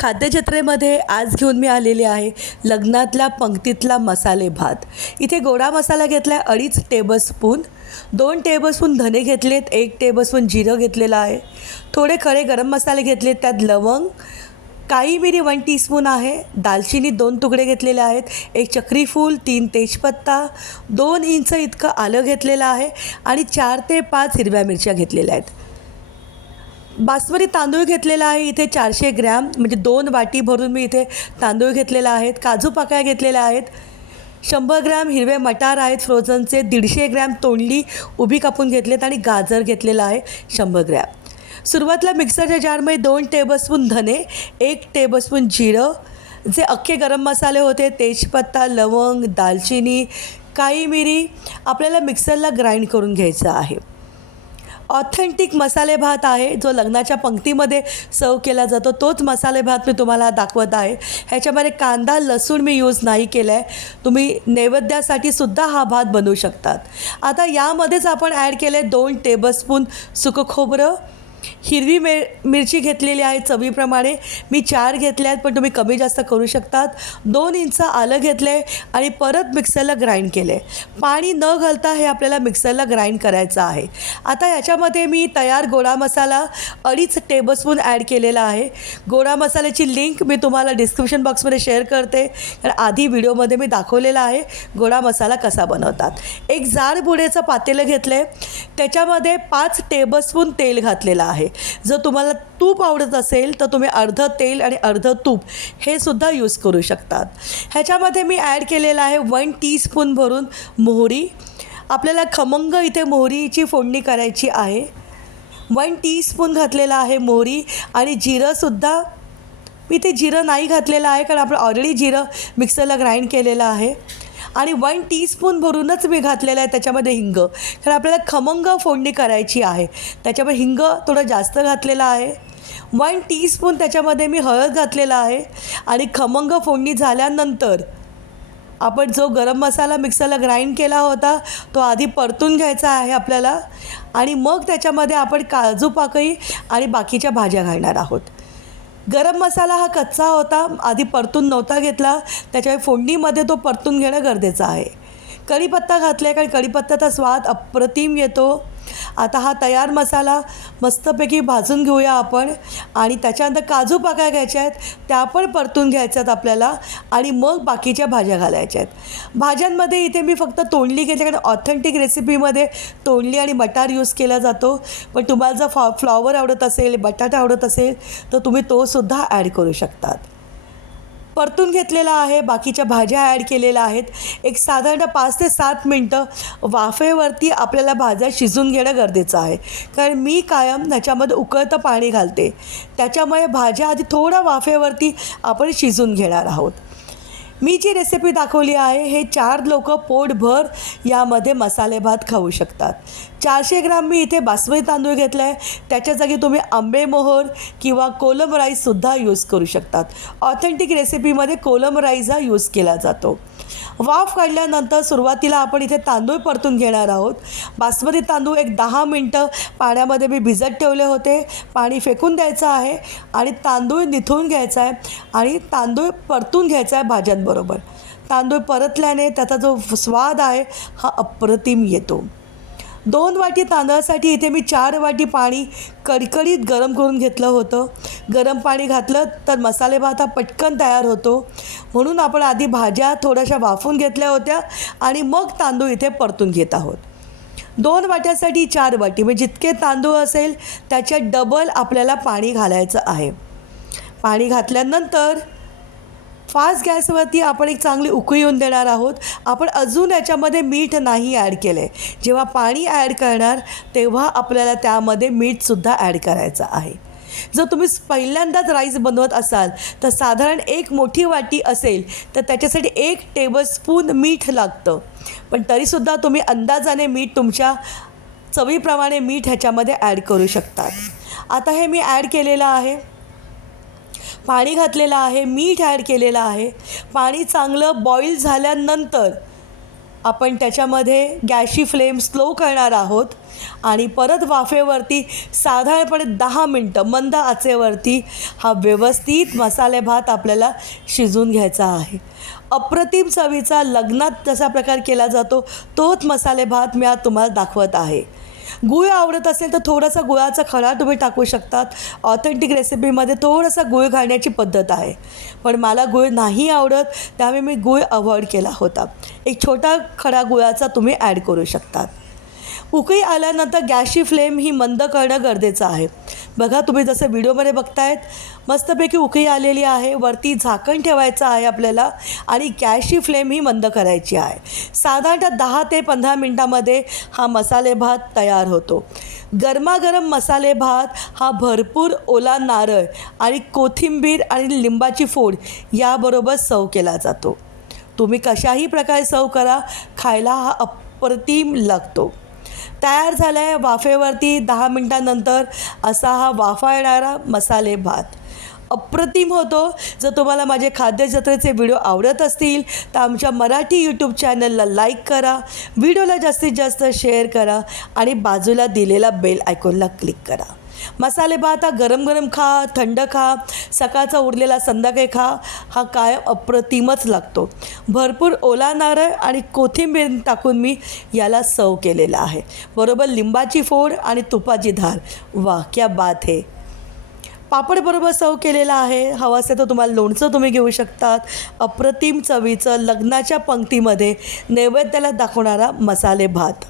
खाद्यजत्रेमध्ये आज घेऊन मी आलेले आहे लग्नातल्या पंक्तीतला मसाले भात. इथे गोडा मसाला घेतला आहे अडीच टेबलस्पून दोन टेबलस्पून धने घेतलेत एक टेबलस्पून जिरं घेतलेलं आहे. थोडे खडे गरम मसाले घेतलेत त्यात लवंग काळी मिरी वन टीस्पून आहे दालचिनी दोन तुकडे घेतलेले आहेत एक चक्रीफूल तीन तेजपत्ता दोन इंच इतकं आलं घेतलेलं आहे आणि चार ते पाच हिरव्या मिरच्या घेतलेल्या आहेत. बासमती तांदूळ घेतलेला आहे इथे चारशे ग्रॅम. म्हणजे दोन वाटी भरून मी इथे तांदूळ घेतलेला आहेत काजू पाकळ्या घेतलेल्या आहेत. शंभर ग्रॅम हिरवे मटार आहेत फ्रोझनचे दीडशे ग्रॅम तोंडली उभी कापून घेतलेत आणि गाजर घेतलेला आहे शंभर ग्रॅम. सुरुवातीला मिक्सरच्या जारमध्ये दोन टेबलस्पून धने एक टेबलस्पून जिरं जे अख्खे गरम मसाले होते तेजपत्ता लवंग दालचिनी काळी मिरी आपल्याला मिक्सरला ग्राइंड करून घ्यायचं आहे. ऑथेंटिक मसाले भात आहे जो लग्नाच्या पंक्तीमध्ये सर्व केला जातो तोच मसाले भात मी तुम्हाला दाखवत आहे. ह्याच्यामध्ये कांदा लसूण मी यूज नाही केला आहे तुम्ही नैवेद्यासाठी सुद्धा हा भात बनवू शकतात. आता यामध्येच आपण ॲड केले दोन टेबलस्पून सुकं खोबरं. हिरवी मिर मिरची घेतलेली आहे चवीप्रमाणे. मी चार घेतल्या आहेत पण तुम्ही कमी जास्त करू शकतात. दोन इंच आलं घेतलं आहे आणि परत मिक्सरला ग्राइंड केले पाणी न घालता हे आपल्याला मिक्सरला ग्राइंड करायचं आहे. आता याच्यामध्ये मी तयार गोडा मसाला अडीच टेबलस्पून ॲड केलेला आहे. गोडा मसाल्याची लिंक मी तुम्हाला डिस्क्रिप्शन बॉक्समध्ये शेअर करते. कारण आधी व्हिडिओमध्ये मी दाखवलेला आहे गोडा मसाला कसा बनवतात. एक जाड बुडेचं पातेलं घेतलं आहे त्याच्यामध्ये पाच टेबलस्पून तेल घातलेलं आहे. जर तुम्हाला तूप आवडत असेल तर तुम्ही अर्धं तेल आणि अर्धं तूप हे सुद्धा यूज करू शकतात. ह्याच्यामध्ये मी ॲड केलेलं आहे वन टीस्पून भरून मोहरी. आपल्याला खमंग इथे मोहरीची फोडणी करायची आहे. वन टीस्पून घातलेला आहे मोहरी आणि जिरंसुद्धा मी ते जिरं नाही घातलेलं आहे कारण आपण ऑलरेडी जिरं मिक्सरला ग्राइंड केलेलं आहे. आणि वन टीस्पून भरूनच मी घातलेलं आहे त्याच्यामध्ये हिंग. कारण आपल्याला खमंग फोडणी करायची आहे. त्याच्यामुळे हिंग थोडं जास्त घातलेलं आहे. वन टीस्पून त्याच्यामध्ये मी हळद घातलेला आहे. आणि खमंग फोडणी झाल्यानंतर आपण जो गरम मसाला मिक्सरला ग्राइंड केला होता तो आधी परतून घ्यायचा आहे आपल्याला. आणि मग त्याच्यामध्ये आपण काजू पाकळी आणि बाकीच्या भाज्या घालणार आहोत. गरम मसाला हा कच्चा होता. आधी परतून नव्हता घेतला. त्याच्यामुळे फोडणीमध्ये तो परतून घेणं गरजेचं आहे. कढीपत्ता घातला आहे कारण कढीपत्त्याचा स्वाद अप्रतिम येतो. आता हा तयार मसाला मस्तपैकी भाजून घेऊया आपण. आणि त्याच्यानंतर काजू पाकळ्या घ्यायच्या आहेत त्या पण परतून घ्यायच्यात आपल्याला. आणि मग बाकीच्या भाज्या घालायच्या आहेत. भाज्यांमध्ये इथे मी फक्त तोंडली घेतली कारण ऑथेंटिक रेसिपीमध्ये तोंडली आणि मटार यूज केला जातो. पण तुम्हाला जर फॉ फ्लॉवर आवडत असेल बटाटा आवडत असेल तर तुम्ही तोसुद्धा ॲड करू शकतात. परतून घेतलेला आहे. बाकीच्या भाज्या ॲड केलेल्या आहेत. एक साधारण पाच ते सात मिनटं वाफेवरती आपल्याला भाज्या शिजून घेणं गरजेचं आहे. कारण मी कायम ह्याच्यामध्ये उकळतं पाणी घालते. त्याच्यामुळे भाज्या आधी थोडं वाफेवरती आपण शिजून घेणार आहोत. मी जी रेसिपी दाखवली आहे हे चार लोक पोटभर यामध्ये मसाले भात खाऊ शकतात. चारशे ग्राम मी इथे बासमती तांदूळ घेतला आहे त्याच्या जागी तुम्ही आंबेमोहर किंवा कोलम राईससुद्धा यूज करू शकतात. ऑथेंटिक रेसिपीमध्ये कोलम राईस हा यूज केला जातो. वाफ काढल्यानंतर सुरुवातीला आपण इथे तांदूळ परतून घेणार आहोत. बासमती तांदूळ एक दहा मिनटं पाण्यामध्ये मी भिजत ठेवले होते. पाणी फेकून द्यायचं आहे आणि तांदूळ निथून घ्यायचा आहे आणि तांदूळ परतून घ्यायचा आहे भाज्यांबरोबर. तांदूळ परतल्याने त्याचा जो स्वाद आहे हा अप्रतिम येतो. दोन वाटी तांदळासाठी इथे मी चार वाटी पाणी कडकडीत गरम करून घेतलं होतं. गरम पाणी घातलं तर मसाले भात हा पटकन तयार होतो. म्हणून आपण आधी भाज्या थोड्याशा वाफून घेतल्या होत्या आणि मग तांदूळ इथे परतून घेत आहोत. दोन वाट्यासाठी चार वाटी म्हणजे जितके तांदूळ असेल त्याच्या डबल आपल्याला पाणी घालायचं आहे. पाणी घातल्यानंतर फास्ट गॅसवरती आपण एक चांगली उकळी येऊन देणार आहोत. आपण अजून याच्यामध्ये मीठ नाही ॲड केलं आहे जेव्हा पाणी ॲड करणार तेव्हा आपल्याला त्यामध्ये मीठसुद्धा ॲड करायचं आहे. जर तुम्ही पहिल्यांदाच राईस बनवत असाल तर साधारण एक मोठी वाटी असेल तर त्याच्यासाठी एक टेबलस्पून मीठ लागतं. पण तरीसुद्धा तुम्ही अंदाजाने मीठ तुमच्या चवीप्रमाणे मीठ ह्याच्यामध्ये ॲड करू शकतात आता हे मी ॲड केलेलं आहे. पाणी घातलेलं आहे मीठ ॲड केलेलं आहे. पाणी चांगलं बॉईल झाल्यानंतर आपण त्याच्यामध्ये गॅसची फ्लेम स्लो करणार आहोत आणि परत वाफेवरती साधारणपणे दहा मिनटं मंद आचेवरती हा व्यवस्थित मसाले भात आपल्याला शिजून घ्यायचा आहे. अप्रतिम चवीचा लग्नात जसा प्रकार केला जातो तोच मसाले भात मी आज तुम्हाला दाखवत आहे. गुळ आवडत असेल तर थोडासा गुळाचा खडा तुम्ही टाकू शकतात. ऑथेंटिक रेसिपीमध्ये थोडासा गुळ घालण्याची पद्धत आहे. पण मला गुळ नाही आवडत त्यामुळे मी गुळ अवॉइड केला होता. एक छोटा खडा गुळाचा तुम्ही ॲड करू शकतात. उकळी आल्यानंतर गॅसची फ्लेम ही मंद करणं गरजेचं आहे. बघा तुम्ही जसं व्हिडिओमध्ये बघतायत मस्तपैकी उकळी आलेली आहे वरती झाकण ठेवायचं आहे आपल्याला आणि गॅसची फ्लेम ही मंद करायची आहे. साधारणतः दहा ते पंधरा मिनटामध्ये हा मसाले भात तयार होतो. गरमागरम मसाले भात हा भरपूर ओला नारळ आणि कोथिंबीर आणि लिंबाची फोड याबरोबर सर्व केला जातो. तुम्ही कशाही प्रकारे सर्व करा खायला हा अप्रतिम लागतो. तयार झाला आहे वाफेवरती दहा मिनटानंतर असा हा वाफा येणारा मसाले भात. अप्रतिम होतो. जर तुम्हाला माझे खाद्यजत्रेचे व्हिडिओ आवडत असतील तर आमच्या मराठी यूट्यूब चॅनलला लाईक करा व्हिडिओला जास्तीत जास्त शेअर करा आणि बाजूला दिलेला बेल आयकॉनला क्लिक करा. मसाले भात हा गरम गरम खा थंड खा सकाळचा उरलेला संध्याकाळी खा हा काय अप्रतिमच लागतो. भरपूर ओला नारळ आणि कोथिंबीर टाकून मी याला सव केलेला आहे. बरोबर लिंबाची फोड आणि तुपाची धार. वा क्या बात हे. पापड बरोबर सर्व केलेला आहे. हवं असेल तर तुम्हाला लोणचं तुम्ही घेऊ शकतात. अप्रतिम चवीचं लग्नाच्या पंक्तीमध्ये नैवेद्याला दाखवणारा मसाले भात.